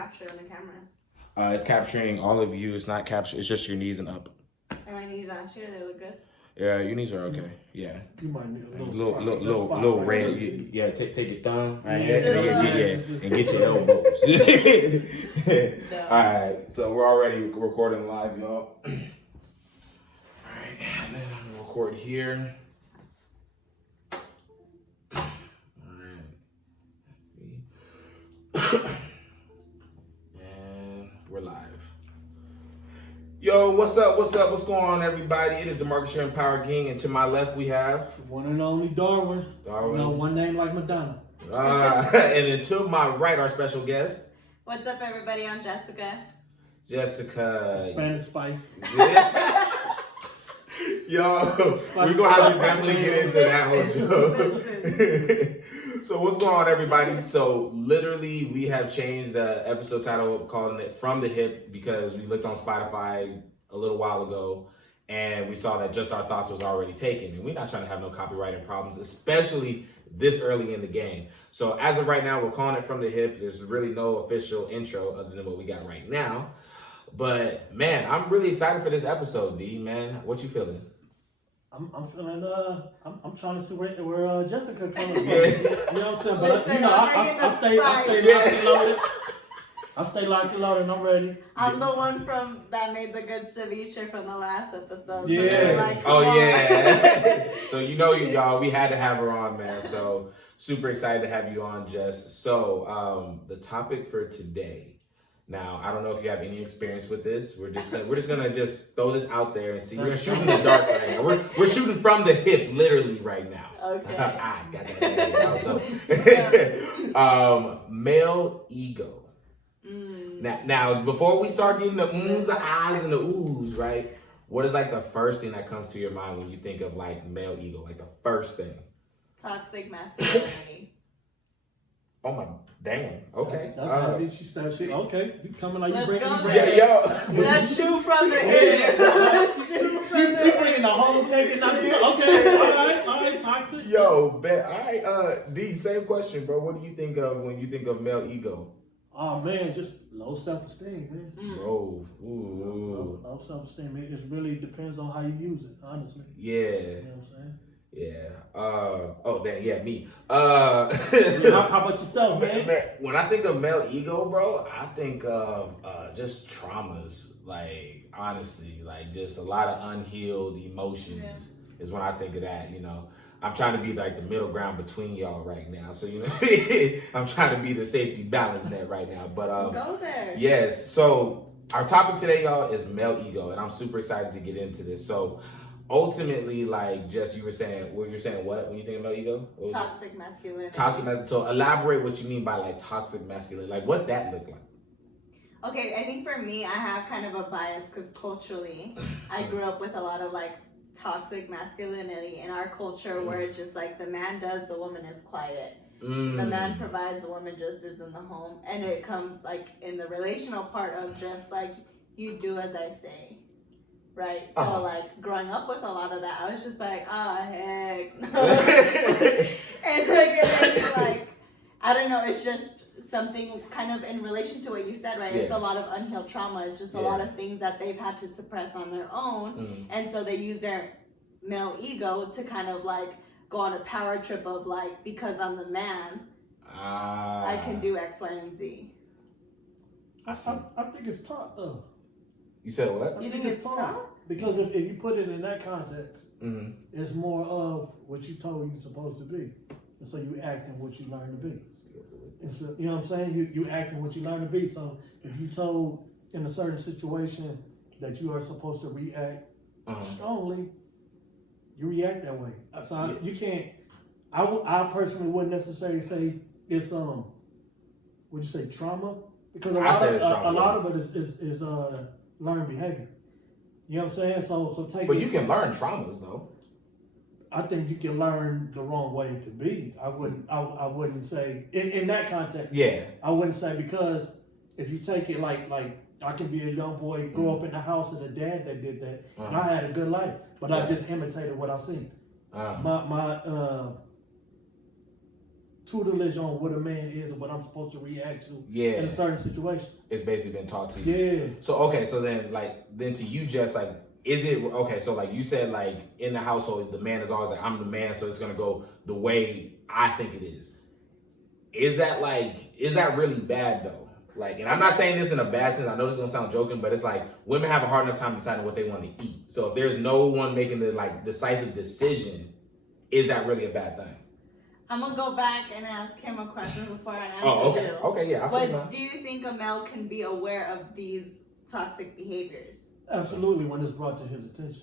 capture on the camera? It's capturing all of you. It's not capture. It's just your knees and up. Are my knees not sure? They look good. Yeah, your knees are okay. Yeah. You might need a Little right red. there. Yeah, take your thumb right Yeah. here, and get your elbows. All right, so we're already recording live, y'all. All right, and then I'm gonna record here. All right. And we're live. Yo, what's up? What's going on, everybody? It is DeMarcus your Empower King, and to my left we have One and only Darwin. Darwin. No, one name like Madonna. And then to my right, our special guest, What's up, everybody? I'm Jessica. Jessica. Spanish Spice. Yeah. Yo, we're gonna have to definitely get into that whole joke. So what's going on, everybody? So literally we have changed the episode title, calling it From the Hip, because we looked on Spotify a little while ago and we saw that Just Our Thoughts was already taken, and we're not trying to have no copywriting problems, especially this early in the game. So as of right now, we're calling it From the Hip. There's really no official intro other than what we got right now. But man, I'm really excited for this episode, D. Man, what you feeling? I'm feeling I'm trying to see where Jessica coming from. Yeah. You know what I'm saying? But Listen, I stay locked and loaded. I stay locked and loaded and I'm ready. I'm the one that made the good ceviche from the last episode. So Yeah. you're like, Oh come on. yeah. So y'all, we had to have her on, man. So super excited to have you on, Jess. So the topic for today. Now, I don't know if you have any experience with this. We're just gonna throw this out there and see. We're shooting in the dark right now. We're shooting from the hip, literally right now. Okay. I got that. Male ego. Now, before we start getting the oohs, the ahs, and the oohs, right? What is like the first thing that comes to your mind when you think of like male ego? Like the first thing. Toxic masculinity. Oh my damn. Okay. That's heavy. She okay. You coming like you Let's bringing go me there. bread. Yo. Let's shoot from the hip. She bringing the whole cake and nothing. Okay. All right. Toxic. Yo, bet. All right, D, same question, bro. What do you think of when you think of male ego? Oh man, just low self-esteem, man. Bro, ooh. Low self-esteem. It really depends on how you use it, honestly. Yeah. You know what I'm saying? Yeah. Oh, damn. Yeah, me. How about yourself, man? When I think of male ego, bro, I think of just traumas. Like, honestly, like just a lot of unhealed emotions is when I think of that, you know. I'm trying to be like the middle ground between y'all right now. So, you know, I'm trying to be the safety balance net right now. But Go there. yes. So our topic today, y'all, is male ego, and I'm super excited to get into this. So ultimately, like Jess, you were saying what when you think of male ego? Toxic masculinity. Toxic masculinity. So elaborate what you mean by like toxic masculinity. Like what that look like. Okay, I think for me, I have kind of a bias because culturally, I grew up with a lot of like toxic masculinity in our culture where it's just like the man does, the woman is quiet. The man provides, the woman just is in the home. And it comes like in the relational part of just like, you do as I say. Right? So like growing up with a lot of that, I was just like, heck no. And like, I don't know, it's just something kind of in relation to what you said, right? Yeah. It's a lot of unhealed trauma. It's just a lot of things that they've had to suppress on their own. And so they use their male ego to kind of like go on a power trip of like, because I'm the man, I can do X, Y, and Z. I think it's taught though. You said what? I think it's taught. Because if you put it in that context, it's more of what you told you're supposed to be. And so you act in what you learn to be. And so, you know what I'm saying? You act in what you learn to be. So if you told in a certain situation that you are supposed to react strongly, you react that way. So you can't, I personally wouldn't necessarily say it's, would you say trauma? Because a lot of it is learned behavior. You know what I'm saying? So take. But you can learn traumas though. I think you can learn the wrong way to be. I wouldn't say in that context. Yeah. I wouldn't say, because if you take it like I can be a young boy, grow up in the house of a dad that did that, and I had a good life, but I just imitated what I seen. My tutelage on what a man is and what I'm supposed to react to Yeah. in a certain situation. It's basically been taught to you. Yeah. So okay, so then to you, just like, is it okay? So like you said, like in the household, the man is always like, I'm the man, so it's gonna go the way I think it is. Is that really bad though? Like, and I'm not saying this in a bad sense. I know this is gonna sound joking, but it's like women have a hard enough time deciding what they want to eat. So if there's no one making the like decisive decision, is that really a bad thing? I'm gonna go back and ask him a question before I answer Okay. you. Okay, yeah. I'll say Do you think a male can be aware of these toxic behaviors Absolutely, when it's brought to his attention.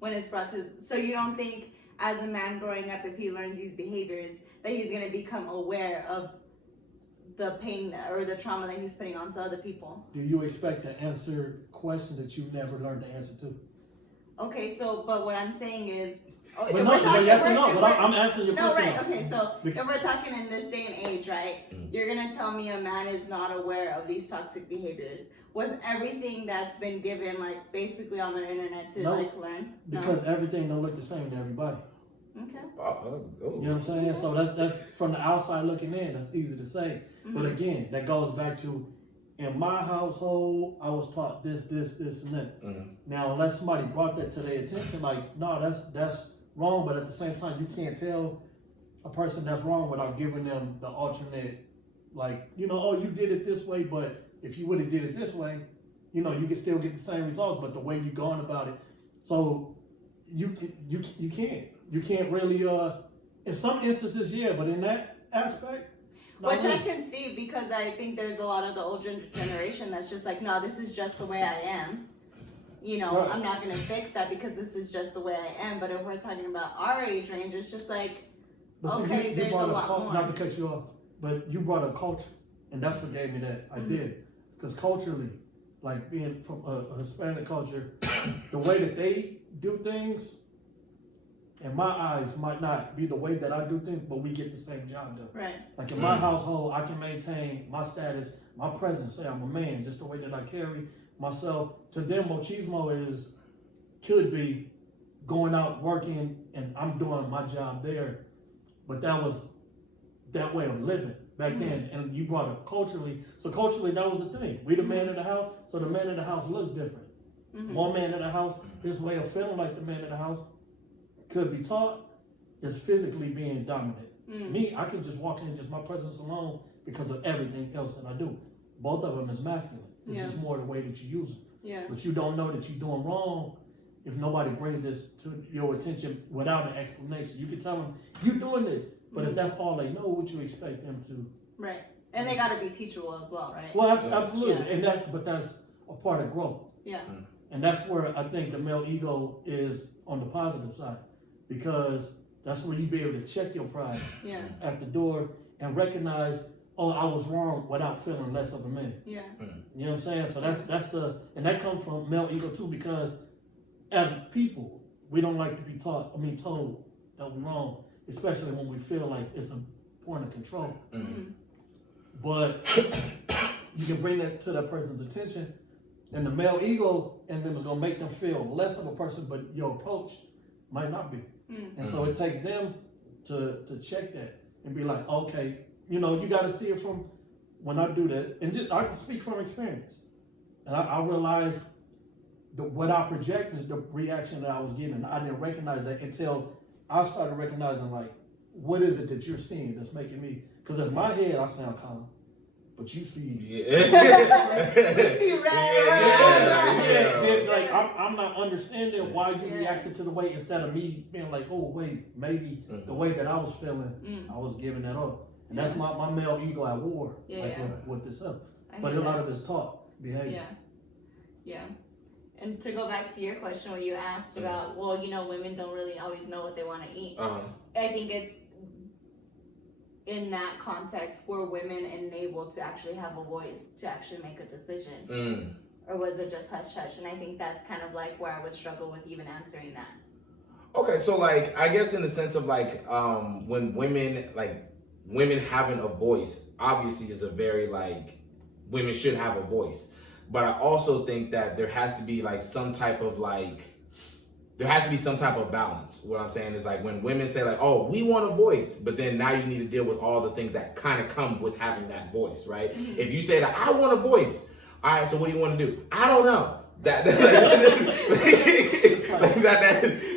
when it's brought to? So you don't think, as a man growing up, if he learns these behaviors, that he's gonna become aware of the pain or the trauma that he's putting onto other people? Do you expect to answer questions that you never learned the answer to? Okay, so but what I'm saying is, But yes or no, but I'm answering your no, question. right? Okay, so if we're talking in this day and age, right? You're gonna tell me a man is not aware of these toxic behaviors with everything that's been given, like basically on the internet to No, like learn. Because everything don't look the same to everybody. Okay. You know what I'm saying? So that's from the outside looking in. That's easy to say, but again, that goes back to, in my household, I was taught this, and that. Now, unless somebody brought that to their attention, like, no, that's wrong. But at the same time, you can't tell a person that's wrong without giving them the alternate, like, oh, you did it this way, but if you would have did it this way, you can still get the same results. But the way you're going about it, so you can't really. In some instances, yeah, but in that aspect. Which I can see, because I think there's a lot of the older generation that's just like, no, this is just the way I am. Right. I'm not going to fix that because this is just the way I am. But if we're talking about our age range, it's just like, But see, okay, you there's a brought lot more. Not to cut you off, but you brought a culture, and that's what gave me that idea. Because culturally, like being from a Hispanic culture, the way that they do things, in my eyes, might not be the way that I do things, but we get the same job done. Right. Like in my household, I can maintain my status, my presence, say I'm a man, just the way that I carry myself. To them, machismo could be going out working and I'm doing my job there. But that was that way of living back then. And you brought it culturally. So culturally, that was the thing. We the man of the house, so the man of the house looks different. One man in the house, his way of feeling like the man in the house could be taught is physically being dominant. Me, I can just walk in just my presence alone because of everything else that I do. Both of them is masculine. It's just more the way that you use it. Yeah. But you don't know that you're doing wrong if nobody brings this to your attention without an explanation. You can tell them, you're doing this, but if that's all they know, what you expect them to? Right. And they got to be teachable as well, right? Well, absolutely. Yeah. And that's a part of growth. Yeah. And that's where I think the male ego is on the positive side, because that's where you be able to check your pride at the door and recognize, oh, I was wrong, without feeling less of a man. Yeah. You know what I'm saying? So that's and that comes from male ego too, because as people, we don't like to be told that we're wrong, especially when we feel like it's a point of control. But you can bring that to that person's attention, and the male ego in them is gonna make them feel less of a person, but your approach might not be. And so it takes them to check that and be like, okay, you gotta see it from when I do that. And just I can speak from experience. And I realized what I project is the reaction that I was getting. I didn't recognize that until I started recognizing, like, what is it that you're seeing that's making me, because in my head I sound calm, but you see like I'm not understanding why you reacted to the way, instead of me being like, oh wait, maybe the way that I was feeling, I was giving that up. And that's my male ego at war, with this up. But a lot of it's taught behavior. Yeah. And to go back to your question where you asked about, well, women don't really always know what they want to eat. I think it's in that context, were women enabled to actually have a voice, to actually make a decision? Or was it just hush hush? And I think that's kind of like where I would struggle with even answering that. Okay, so like, I guess in the sense of like, when women having a voice obviously is a very like, women should have a voice. But I also think that there has to be like some type of like there has to be some type of balance. What I'm saying is like when women say like, oh, we want a voice, but then now you need to deal with all the things that kind of come with having that voice, right? Mm-hmm. If you say that I want a voice, all right, so what do you want to do? I don't know. That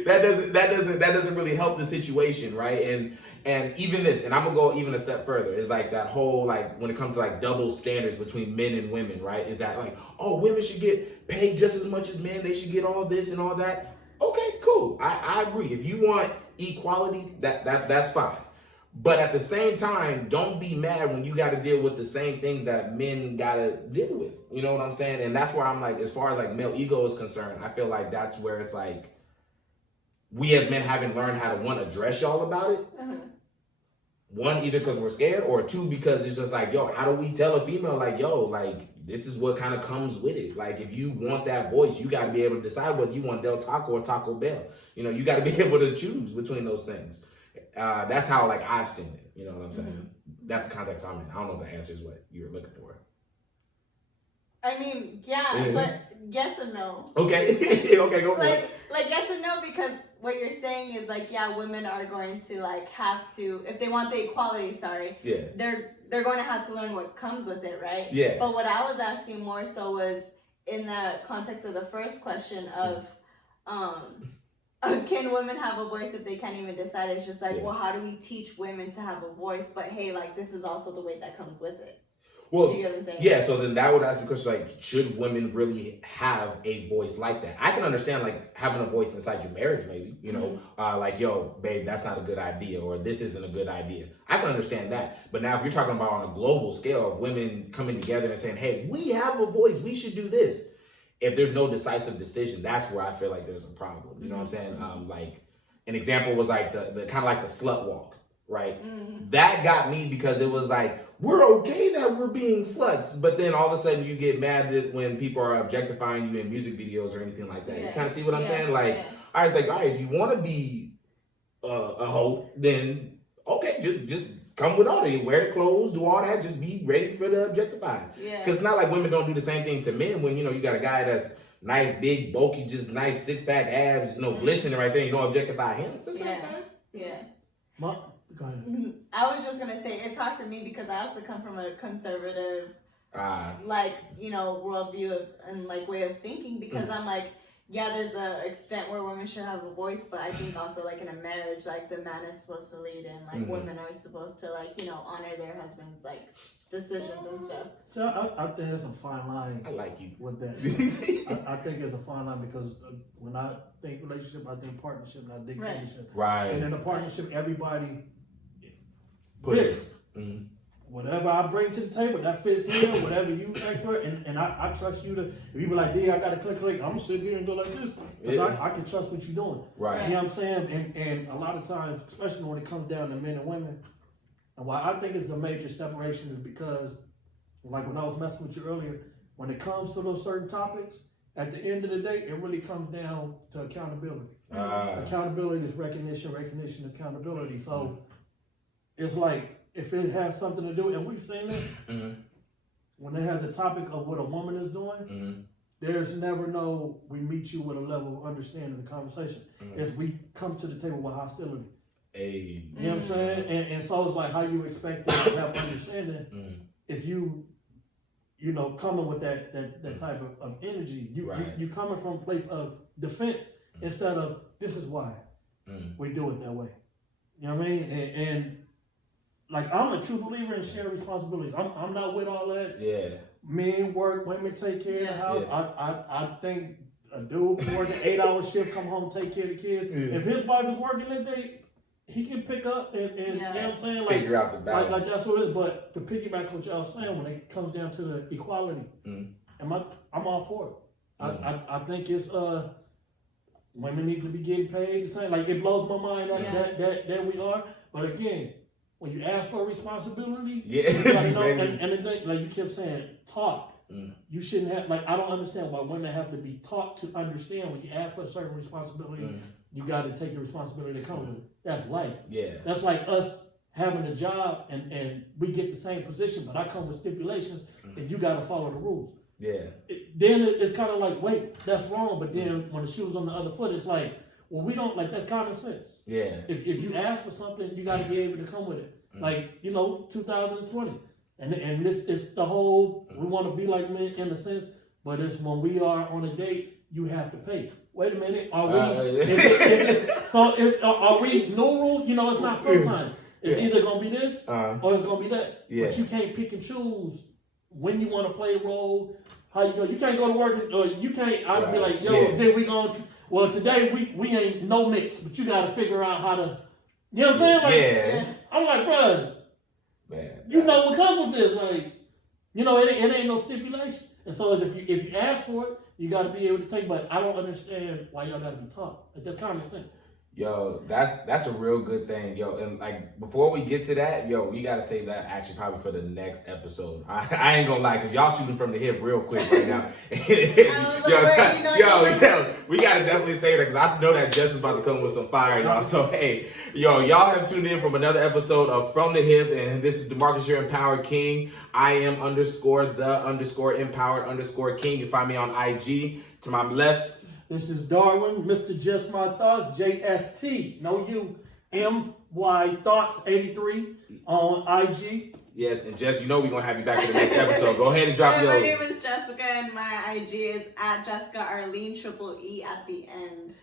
doesn't really help the situation, right? And even this, and I'm gonna go even a step further, is like that whole like when it comes to like double standards between men and women, right? Is that like, oh, women should get paid just as much as men, they should get all this and all that. Okay, cool. I agree. If you want equality, that's fine. But at the same time, don't be mad when you got to deal with the same things that men got to deal with. You know what I'm saying? And that's where I'm like, as far as like male ego is concerned, I feel like that's where it's like, we as men haven't learned how to, one, address y'all about it. Uh-huh. One, either because we're scared, or two, because it's just like, yo, how do we tell a female like, yo, like, this is what kind of comes with it. Like, if you want that voice, you got to be able to decide whether you want Del Taco or Taco Bell. You know, you got to be able to choose between those things. That's how like I've seen it. You know what I'm saying? Mm-hmm. That's the context I'm in. I don't know if that answers what you were looking for. I mean, yeah, but yes and no. Okay. Okay, go for it. Like yes and no, because what you're saying is like, yeah, women are going to like have to, if they want the equality, they're going to have to learn what comes with it, right? Yeah. But what I was asking more so was in the context of the first question of, can women have a voice if they can't even decide? It's just like, well, how do we teach women to have a voice? But hey, like, this is also the weight that comes with it. Well, you get what I'm saying? Yeah, so then that would ask the question, like, should women really have a voice like that? I can understand, like, having a voice inside your marriage, maybe, you know, like, yo, babe, that's not a good idea, or this isn't a good idea. I can understand that. But now if you're talking about on a global scale of women coming together and saying, hey, we have a voice, we should do this. If there's no decisive decision, that's where I feel like there's a problem. You know what I'm saying? Like, an example was like the kind of like the slut walk, right? Mm-hmm. That got me because it was like, we're okay that we're being sluts, but then all of a sudden you get mad at when people are objectifying you in music videos or anything like that. Yeah. You kind of see what I'm saying? Like, I was like, all right, if you want to be a hoe, then okay, just come with all that. Wear the clothes, do all that. Just be ready for the objectifying. Yeah. Because it's not like women don't do the same thing to men when, you know, you got a guy that's nice, big, bulky, just nice six-pack abs, you know, glistening right there. You don't objectify him. It's the same thing. Yeah. Go ahead. I was just going to say, it's hard for me because I also come from a conservative, like, you know, worldview and like way of thinking because I'm like, yeah, there's a extent where women should have a voice, but I think also like in a marriage, like the man is supposed to lead and like women are supposed to like, you know, honor their husband's like decisions and stuff. So I think there's a fine line. I like you with that. I think there's a fine line because when I think relationship, I think partnership, and I think partnership. Right. And in a partnership, everybody fits. Mm-hmm. Whatever I bring to the table, that fits here, whatever you expert, and I trust you to, if you be like, D, I got to click, I'm going to sit here and go like this, because I can trust what you're doing. Right. You know what I'm saying? And a lot of times, especially when it comes down to men and women, and why I think it's a major separation is because, like when I was messing with you earlier, when it comes to those certain topics, at the end of the day, it really comes down to accountability. Accountability is recognition is accountability. So it's like, if it has something to do, and we've seen it, when it has a topic of what a woman is doing, there's never we meet you with a level of understanding the conversation. It's we come to the table with hostility. You know what I'm saying? And so it's like how you expect to have understanding if you know, coming with that type of energy. You coming from a place of defense instead of this is why we do it that way. You know what I mean? And like, I'm a true believer in shared responsibilities. I'm not with all that. Yeah. Men work, women take care of the house. Yeah. I think a dude working 8-hour shift, come home, take care of the kids. Yeah. If his wife is working that day, he can pick up and you know what I'm saying? Like, figure out the balance. Like that's what it is. But to piggyback on what y'all saying, when it comes down to the equality, I'm all for it. I think it's women need to be getting paid the same. Like, it blows my mind that we are. But again, when you ask for a responsibility, like, you know, and the thing, like you kept saying, taught. You shouldn't have, like, I don't understand why women have to be taught to understand when you ask for a certain responsibility, you got to take the responsibility that comes with it. That's life. Yeah. That's like us having a job and we get the same position, but I come with stipulations and you got to follow the rules. Yeah. Then it's kind of like, wait, that's wrong. But then when the shoe's on the other foot, it's like, Well, we don't, like, that's common sense. Yeah. If you ask for something, you got to be able to come with it. Like, you know, 2020. And this is the whole, we want to be like men in a sense, but it's when we are on a date, you have to pay. Wait a minute, are we, are we no rules? You know, it's not sometimes. It's either going to be this or it's going to be that. Yeah. But you can't pick and choose when you want to play the role, how you go. You can't go to work, or you can't, I'd be like, yo, then we going to, well, today we ain't no mix, but you got to figure out how to, you know what I'm saying? Like, I'm like, bro, you know what comes with this, like, you know, it ain't no stipulation. And so if you ask for it, you got to be able to take. But I don't understand why y'all got to be taught. Like, that's common sense. Yo, that's a real good thing, yo. And like before we get to that, yo, we gotta save that actually probably for the next episode. I ain't gonna lie, cause y'all shooting from the hip real quick right now. yo, we gotta definitely save that, cause I know that Jess is about to come with some fire, y'all. So hey, y'all have tuned in from another episode of From the Hip, and this is DeMarcus, your Empowered King. I am _the_empowered_king. You find me on IG. To my left. This is Darwin, Mr. Just My Thoughts, JST, no you, MY Thoughts 83 on IG. Yes, and Jess, you know we're going to have you back in the next episode. Go ahead and drop yours. My name is Jessica, and my IG is @Jessica Arlene #E at the end.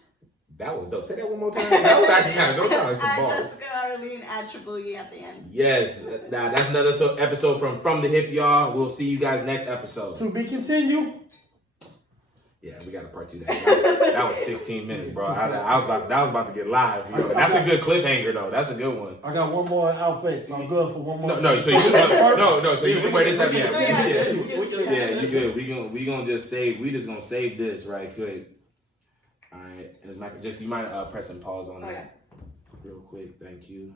That was dope. Say that one more time. That was actually kind of dope. Sound like some balls. Jessica Arlene @E at the end. Yes, that's another episode from the Hip, y'all. We'll see you guys next episode. To be continued. Yeah, we got a part 2. That was 16 minutes, bro. That was about to get live. That's a good cliffhanger, though. That's a good one. I got one more outfit, so I'm good for one more. No. So you just so you can wear this up. Yeah, you good. We gonna just save. We just gonna save this right quick. All right, just do you mind pressing pause on that real quick? Thank you.